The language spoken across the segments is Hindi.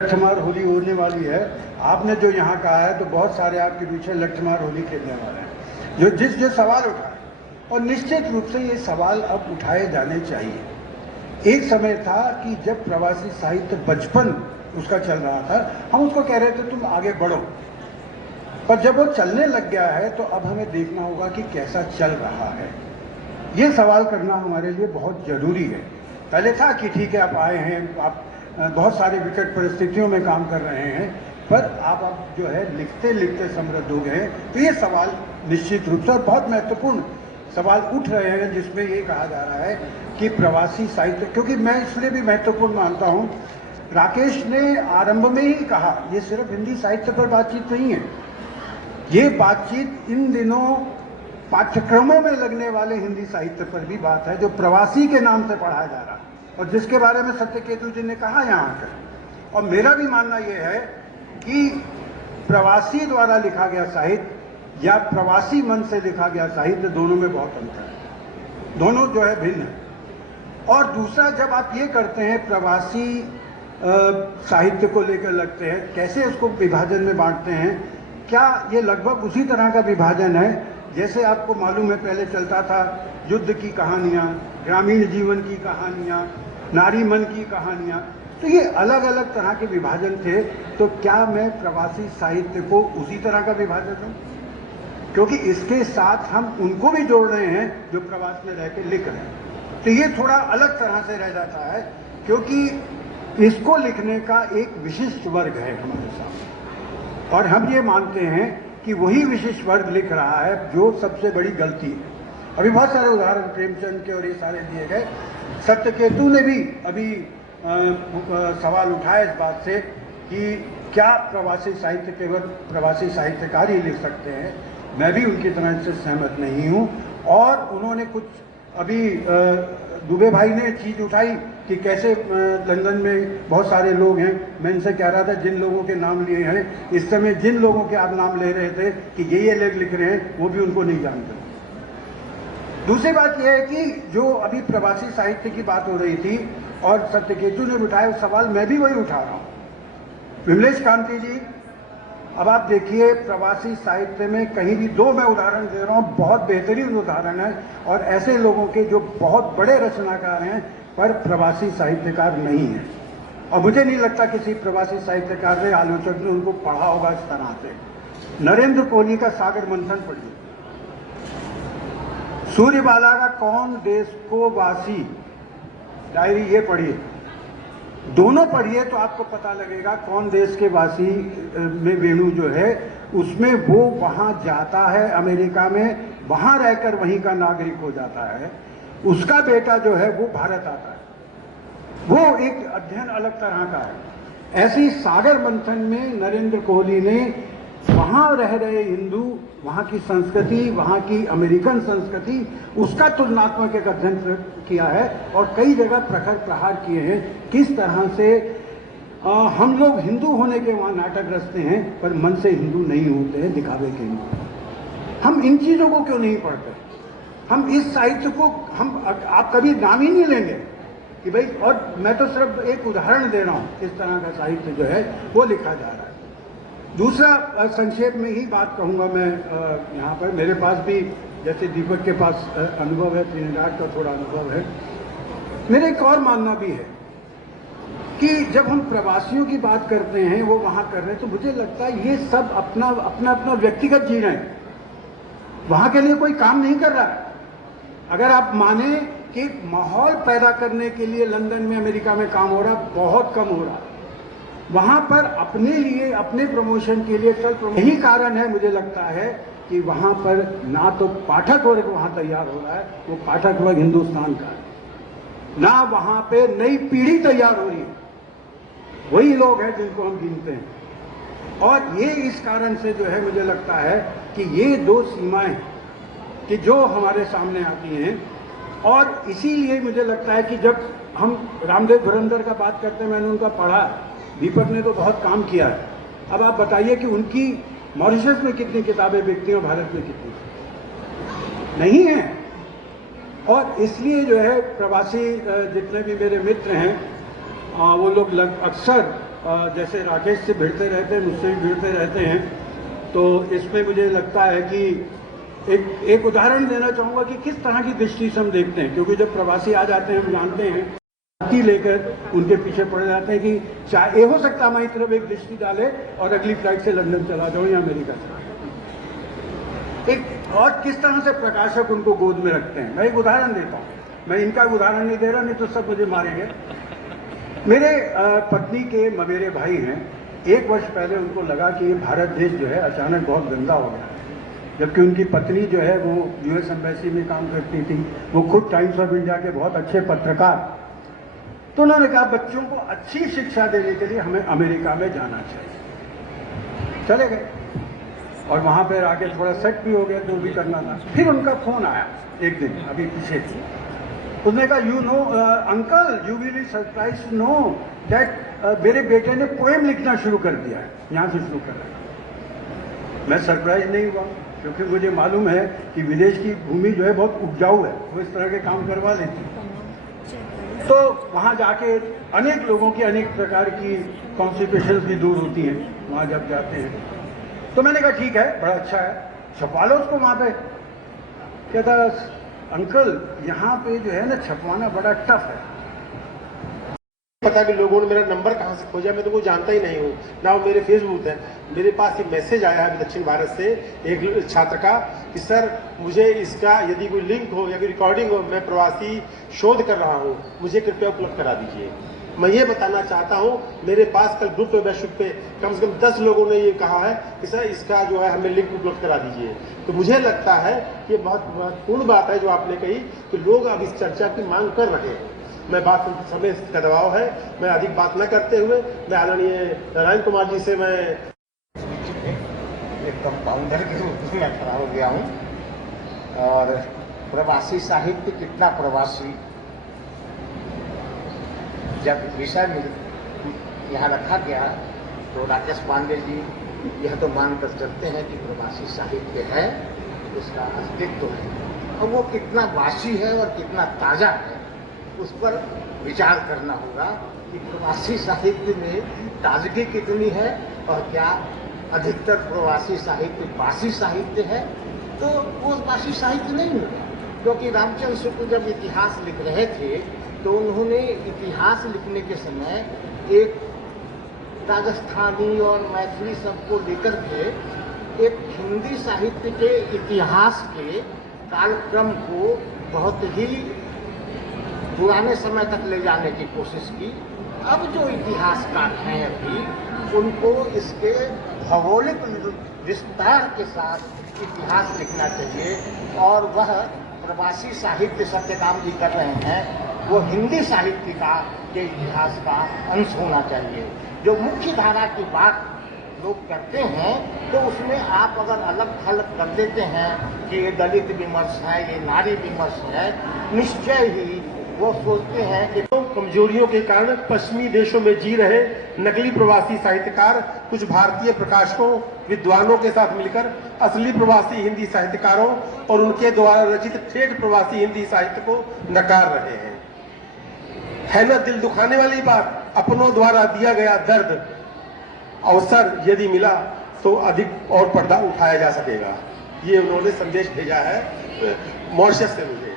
लठमार होली होने वाली है। आपने जो यहाँ कहा है तो बहुत सारे आपके पीछे लठमार होली खेलने वाले हैं जो जो सवाल उठाए, और निश्चित रूप से ये सवाल अब उठाए जाने चाहिए। एक समय था कि जब प्रवासी साहित्य बचपन उसका चल रहा था, हम उसको कह रहे थे तुम आगे बढ़ो, पर जब वो चलने लग गया है तो अब हमें देखना होगा कि कैसा चल रहा है। ये सवाल करना हमारे लिए बहुत जरूरी है। पहले था कि ठीक है आप आए हैं, आप बहुत सारी विकट परिस्थितियों में काम कर रहे हैं, पर आप अब जो है लिखते लिखते समृद्ध हो गए। तो ये सवाल निश्चित रूप से और बहुत महत्वपूर्ण सवाल उठ रहे हैं, जिसमें ये कहा जा रहा है कि प्रवासी साहित्य, क्योंकि मैं इसलिए भी महत्वपूर्ण मानता हूँ, राकेश ने आरंभ में ही कहा ये सिर्फ हिंदी साहित्य पर बातचीत नहीं है, ये बातचीत इन दिनों पाठ्यक्रमों में लगने वाले हिंदी साहित्य पर भी बात है, जो प्रवासी के नाम से पढ़ाया जा रहा है और जिसके बारे में सत्यकेतु जी ने कहा यहाँ आकर। और मेरा भी मानना यह है कि प्रवासी द्वारा लिखा गया साहित्य या प्रवासी मन से लिखा गया साहित्य, दोनों में बहुत अंतर है, दोनों जो है भिन्न है। और दूसरा, जब आप ये करते हैं प्रवासी साहित्य को लेकर लगते हैं, कैसे उसको विभाजन में बांटते हैं, क्या ये लगभग उसी तरह का विभाजन है जैसे आपको मालूम है पहले चलता था युद्ध की कहानियाँ, ग्रामीण जीवन की कहानियाँ, नारी मन की कहानियाँ, तो ये अलग अलग तरह के विभाजन थे। तो क्या मैं प्रवासी साहित्य को उसी तरह का विभाजन दूं? क्योंकि इसके साथ हम उनको भी जोड़ रहे हैं जो प्रवास में रह के लिख रहे हैं, तो ये थोड़ा अलग तरह से रह जाता है, क्योंकि इसको लिखने का एक विशिष्ट वर्ग है हमारे सामने, और हम ये मानते हैं कि वही विशिष्ट वर्ग लिख रहा है जो सबसे बड़ी गलती है। अभी बहुत सारे उदाहरण प्रेमचंद के और ये सारे दिए गए। सत्यकेतु ने भी अभी सवाल उठाया इस बात से कि क्या प्रवासी साहित्य केवल प्रवासी साहित्यकार ही लिख सकते हैं। मैं भी उनकी तरह से सहमत नहीं हूँ। और उन्होंने कुछ अभी दुबे भाई ने चीज़ उठाई कि कैसे लंदन में बहुत सारे लोग हैं। मैं इनसे कह रहा था जिन लोगों के नाम लिए हैं इस समय, जिन लोगों के आप नाम ले रहे थे कि ये लोग लिख रहे हैं, वो भी उनको नहीं जानते। दूसरी बात यह है कि जो अभी प्रवासी साहित्य की बात हो रही थी और सत्यकेतु ने उठाया सवाल, मैं भी वही उठा रहा हूँ। विमलेश कांति जी, अब आप देखिए प्रवासी साहित्य में कहीं भी, दो मैं उदाहरण दे रहा हूँ, बहुत बेहतरीन उदाहरण है, और ऐसे लोगों के जो बहुत बड़े रचनाकार हैं पर प्रवासी साहित्यकार नहीं है। और मुझे नहीं लगता किसी प्रवासी साहित्यकार ने, आलोचक ने उनको पढ़ा होगा इस तरह से। नरेंद्र कोहली का सागर मंथन पढ़िए, सूर्यबाला का कौन देश को वासी डायरी ये पढ़िए, दोनों पढ़िए तो आपको पता लगेगा कौन देश के वासी में वेणु जो है उसमें वो वहाँ जाता है अमेरिका में, वहाँ रहकर वहीं का नागरिक हो जाता है, उसका बेटा जो है वो भारत आता है, वो एक अध्ययन अलग तरह का है। ऐसी सागर मंथन में नरेंद्र कोहली ने वहाँ रह रहे हिंदू, वहाँ की संस्कृति, वहाँ की अमेरिकन संस्कृति, उसका तुलनात्मक एक अध्ययन किया है और कई जगह प्रखर प्रहार किए हैं किस तरह से हम लोग हिंदू होने के वहाँ नाटक रचते हैं पर मन से हिंदू नहीं होते हैं, दिखावे के हिंदू। हम इन चीज़ों को क्यों नहीं पढ़ते? हम इस साहित्य को, हम आप कभी नाम ही नहीं लेंगे कि भाई, और मैं तो सिर्फ एक उदाहरण दे रहा हूँ किस तरह का साहित्य जो है वो लिखा जा रहा है। दूसरा, संक्षेप में ही बात कहूँगा मैं यहाँ पर, मेरे पास भी जैसे दीपक के पास अनुभव है, त्रिनिदाद का थोड़ा अनुभव है, मेरा एक और मानना भी है कि जब हम प्रवासियों की बात करते हैं, वो वहाँ कर रहे हैं, तो मुझे लगता है ये सब अपना अपना अपना व्यक्तिगत जी रहे हैं, वहाँ के लिए कोई काम नहीं कर रहा है। अगर आप माने कि माहौल पैदा करने के लिए लंदन में, अमेरिका में काम हो रहा, बहुत कम हो रहा, वहाँ पर अपने लिए, अपने प्रमोशन के लिए यही कारण है मुझे लगता है कि वहाँ पर ना तो पाठक वर्ग वहाँ तैयार हो रहा है, वो पाठक वर्ग हिंदुस्तान का है, ना वहाँ पे नई पीढ़ी तैयार हो रही है, वही लोग हैं जिनको हम गिनते हैं। और ये इस कारण से जो है मुझे लगता है कि ये दो सीमाएं कि जो हमारे सामने आती हैं, और इसीलिए मुझे लगता है कि जब हम रामदेव धुरंधर का बात करते हैं, मैंने उनका पढ़ा, दीपक ने तो बहुत काम किया है। अब आप बताइए कि उनकी मॉरिशस में कितनी किताबें बिकती हैं, भारत में कितनी नहीं है। और इसलिए जो है प्रवासी जितने भी मेरे मित्र हैं वो लोग अक्सर जैसे राकेश से भिड़ते रहते हैं, मुझसे भी भिड़ते रहते हैं, तो इसमें मुझे लगता है कि एक उदाहरण देना चाहूँगा कि किस तरह की दृष्टि से हम देखते हैं, क्योंकि जब प्रवासी आ जाते हैं हम जानते हैं छाती लेकर उनके पीछे पड़ जाते हैं कि चाहे ये हो सकता है हमारी तरफ एक दृष्टि डाले और अगली फ्लाइट से लंदन चला जाऊँ या अमेरिका से। एक और किस तरह से प्रकाशक उनको गोद में रखते हैं। मैं एक उदाहरण देता हूँ, मैं इनका उदाहरण नहीं दे रहा, नहीं तो सब मुझे मारेंगे। मेरे पत्नी के ममेरे भाई हैं, 1 वर्ष पहले उनको लगा कि भारत देश जो है अचानक बहुत गंदा हो गया, जबकि उनकी पत्नी जो है वो यूएस एम्बेसी में काम करती थी, वो खुद टाइम्स ऑफ इंडिया के बहुत अच्छे पत्रकार। तो उन्होंने कहा बच्चों को अच्छी शिक्षा देने के लिए हमें अमेरिका में जाना चाहिए। चले गए और वहां पर आके थोड़ा सेट भी हो गया, जो भी करना था। फिर उनका फोन आया एक दिन, अभी पीछे थी, उसने कहा you know uncle, you will be surprise to know that मेरे बेटे ने पोएम लिखना शुरू कर दिया है, यहाँ से शुरू कर रहा है। मैं सरप्राइज नहीं हुआ, क्योंकि मुझे मालूम है कि विदेश की भूमि जो है बहुत उपजाऊ है, वो इस तरह के काम करवा लेती है। तो वहाँ जाके अनेक लोगों की अनेक प्रकार की कॉन्स्टिपेशन भी दूर होती हैं वहाँ जब जाते हैं। तो मैंने कहा ठीक है, बड़ा अच्छा है, छपवा लो उसको वहाँ पे। कहता अंकल यहाँ पे जो है ना छपवाना बड़ा टफ है। पता कि लोगों ने मेरा नंबर कहाँ से खोजा, मैं तो वो जानता ही नहीं हूँ ना, वो मेरे फेसबुक है। मेरे पास एक मैसेज आया है दक्षिण भारत से एक छात्र का कि सर मुझे इसका यदि कोई लिंक हो या कोई रिकॉर्डिंग हो, मैं प्रवासी शोध कर रहा हूँ, मुझे कृपया उपलब्ध करा दीजिए। मैं ये बताना चाहता हूँ, मेरे पास कल ग्रुप मेंबरशिप पे कम से कम 10 लोगों ने ये कहा है कि सर इसका जो है हमें लिंक उपलब्ध करा दीजिए। तो मुझे लगता है कि बहुत महत्वपूर्ण बात है जो आपने कही कि लोग अब इस चर्चा की मांग कर रहे हैं। मैं बात समय का दबाव है, मैं अधिक बात न करते हुए मैं आदरणीय नारायण कुमार जी से मैं एक कंपाउंडर के रूप में खड़ा हो गया हूँ। और प्रवासी साहित्य, कितना प्रवासी, जब विषय यहाँ रखा गया तो राकेश पांडे जी यह तो मानकर चलते हैं कि प्रवासी साहित्य है, उसका अस्तित्व है, और वो कितना वासी है और कितना ताजा है उस पर विचार करना होगा कि प्रवासी साहित्य में ताजगी कितनी है और क्या अधिकतर प्रवासी साहित्य बासी साहित्य है। तो वो बासी साहित्य नहीं होगा, क्योंकि रामचंद्र शुक्ल जब इतिहास लिख रहे थे तो उन्होंने इतिहास लिखने के समय एक राजस्थानी और मैथिली सबको लेकर के एक हिंदी साहित्य के इतिहास के कालक्रम को बहुत ही पुराने समय तक ले जाने की कोशिश की। अब जो इतिहासकार हैं अभी उनको इसके भौगोलिक विस्तार के साथ इतिहास लिखना चाहिए, और वह प्रवासी साहित्य सत्यकाम जी कर रहे हैं वो हिंदी साहित्य का के इतिहास का अंश होना चाहिए। जो मुख्य धारा की बात लोग करते हैं तो उसमें आप अगर अलग थलग कर देते हैं कि ये दलित विमर्श है, ये नारी विमर्श है, निश्चय ही वो सोचते हैं कि कमजोरियों के कारण पश्चिमी देशों में जी रहे नकली प्रवासी साहित्यकार कुछ भारतीय प्रकाशकों विद्वानों के साथ मिलकर असली प्रवासी हिंदी साहित्यकारों और उनके द्वारा रचित ठेठ प्रवासी हिंदी साहित्य को नकार रहे हैं। है ना दिल दुखाने वाली बात, अपनों द्वारा दिया गया दर्द अवसर यदि मिला तो अधिक और पर्दा उठाया जा सकेगा। ये उन्होंने संदेश भेजा है मॉरिशस से मुझे।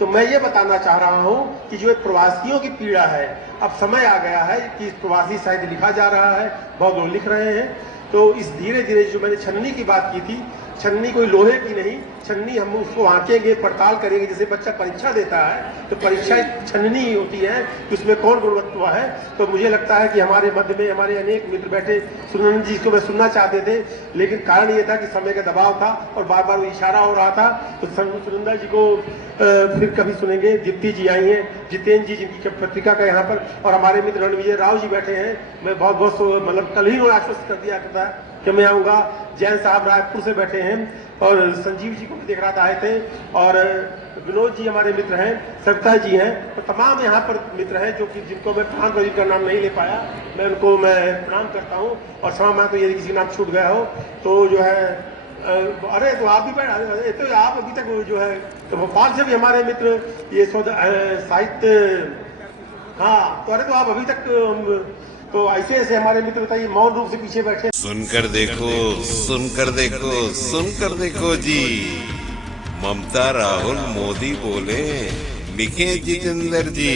तो मैं ये बताना चाह रहा हूँ कि जो एक प्रवासियों की पीड़ा है, अब समय आ गया है कि प्रवासी साहित्य लिखा जा रहा है, बहुत लोग लिख रहे हैं। तो इस धीरे धीरे जो मैंने छन्नी की बात की थी, छन्नी कोई लोहे की नहीं, छन्नी हम उसको आंकेंगे, पड़ताल करेंगे। जैसे बच्चा परीक्षा देता है तो परीक्षा छन्नी ही होती है कि उसमें कौन गुणवत्ता है। तो मुझे लगता है कि हमारे मध्य में हमारे अनेक मित्र बैठे, सुनंदा जी को मैं सुनना चाहते थे, लेकिन कारण ये था कि समय का दबाव था और बार बार वो इशारा हो रहा था। तो सुनंदा जी को फिर कभी सुनेंगे। दीप्ति जी आई हैं, जितेंद्र जी जिनकी पत्रिका का यहाँ पर, और हमारे मित्र रणविजय राव जी बैठे हैं। मैं बहुत बहुत मतलब कल ही उन्होंने आश्वस्त कर दिया था कि मैं आऊँगा। जैन साहब रायपुर से बैठे हैं और संजीव जी को भी देख रहा था, आए थे, और विनोद जी हमारे मित्र हैं, सविता जी हैं। तो तमाम यहाँ पर मित्र हैं जो कि जिनको मैं प्रधान वजीर का नाम नहीं ले पाया, मैं उनको मैं प्रणाम करता हूँ। और क्षमा मांगता हूँ यदि किसी नाम छूट गया हो तो जो है अरे तो आप भी तो आप अभी तक जो है तो भोपाल से भी हमारे मित्र ये साहित्य, हाँ तो अरे तो आप अभी तक तो ऐसे ऐसे हमारे मित्र बताइए मौन रूप से पीछे बैठे। सुनकर देखो, सुनकर देखो, सुनकर देखो जी, ममता राहुल मोदी बोले, लिखे जितेंद्र जी।